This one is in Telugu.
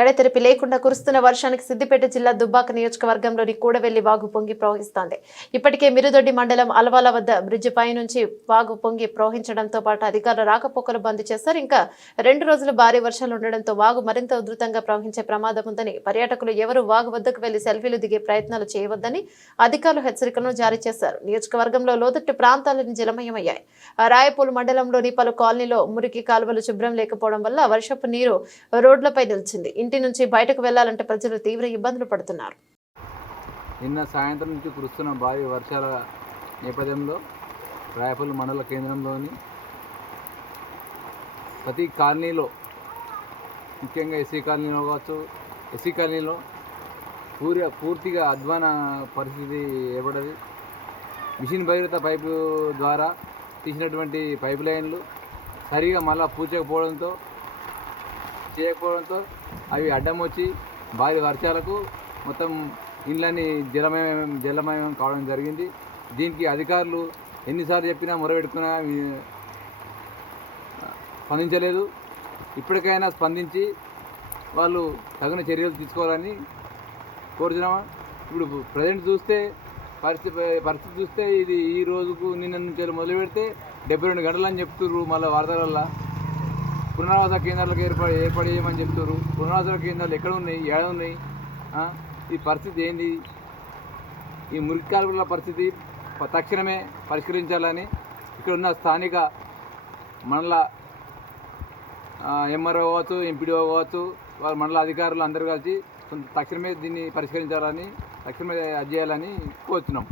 ఎడతెరిపి లేకుండా కురుస్తున్న వర్షానికి సిద్దిపేట జిల్లా దుబ్బాక నియోజకవర్గంలోని కూడవెల్లి వాగు పొంగి ప్రవహిస్తోంది. ఇప్పటికే మిరుదొడ్డి మండలం అలవాల వద్ద బ్రిడ్జి పై నుంచి వాగు పొంగి ప్రవహించడంతో పాటు అధికారులు రాకపోకలు బంద్ చేశారు. ఇంకా రెండు రోజులు భారీ వర్షాలు ఉండడంతో వాగు మరింత ఉధృతంగా ప్రవహించే ప్రమాదం ఉందని పర్యాటకులు ఎవరు వాగు వద్దకు వెళ్ళి సెల్ఫీలు దిగే ప్రయత్నాలు చేయవద్దని అధికారులు హెచ్చరికలను జారీ చేశారు. నియోజకవర్గంలో లోతట్టు ప్రాంతాలను జలమయమయ్యాయి. రాయపూల్ మండలంలోని పలు కాలనీలో మురికి కాలువలు శుభ్రం లేకపోవడం వల్ల వర్షపు నీరు రోడ్లపై నిలిచింది. ఇంటి నుంచి బయటకు వెళ్ళాలంటే ప్రజలు తీవ్ర ఇబ్బందులు పడుతున్నారు. నిన్న సాయంత్రం నుంచి కురుస్తున్న భారీ వర్షాల నేపథ్యంలో రాయపల్లి మండల కేంద్రంలోని ప్రతి కాలనీలో ముఖ్యంగా ఎస్సీ కాలనీలో కావచ్చు ఎస్సీ కాలనీలో పూరి పూర్తిగా అధ్వాన పరిస్థితి ఏర్పడది. మిషన్ భగీరథ పైపు ద్వారా తీసినటువంటి పైప్ లైన్లు సరిగా మళ్ళా పూచకపోవడంతో చేయకపోవడంతో అవి అడ్డం వచ్చి భారీ వర్షాలకు మొత్తం ఇండ్లన్నీ జలమయం జలమయం కావడం జరిగింది. దీనికి అధికారులు ఎన్నిసార్లు చెప్పినా మొరబెట్టుకున్నా స్పందించలేదు. ఇప్పటికైనా స్పందించి వాళ్ళు తగిన చర్యలు తీసుకోవాలని కోరుతున్నామా? ఇప్పుడు ప్రజెంట్ చూస్తే పరిస్థితి పరిస్థితి చూస్తే ఇది ఈ రోజుకు నిన్న నుంచి మొదలు పెడితే డెబ్బై రెండు గంటలు అని చెప్తుర్రు మళ్ళీ వార్తల వల్ల పునరావాస కేంద్రాలకు ఏర్పడి ఏర్పాటు చేయమని చెప్తారు పునరావాస కేంద్రాలు ఎక్కడ ఉన్నాయి ఏడ ఉన్నాయి ఈ పరిస్థితి ఏంది? ఈ మురికి కాలువల పరిస్థితి తక్షణమే పరిష్కరించాలని ఇక్కడ ఉన్న స్థానిక మండల ఎంఆర్ఓ కావచ్చు ఎంపీడీఓ కావచ్చు వాళ్ళ మండల అధికారులు అందరూ కలిసి తక్షణమే దీన్ని పరిష్కరించాలని తక్షణమే అది చేయాలని కోరుతున్నాం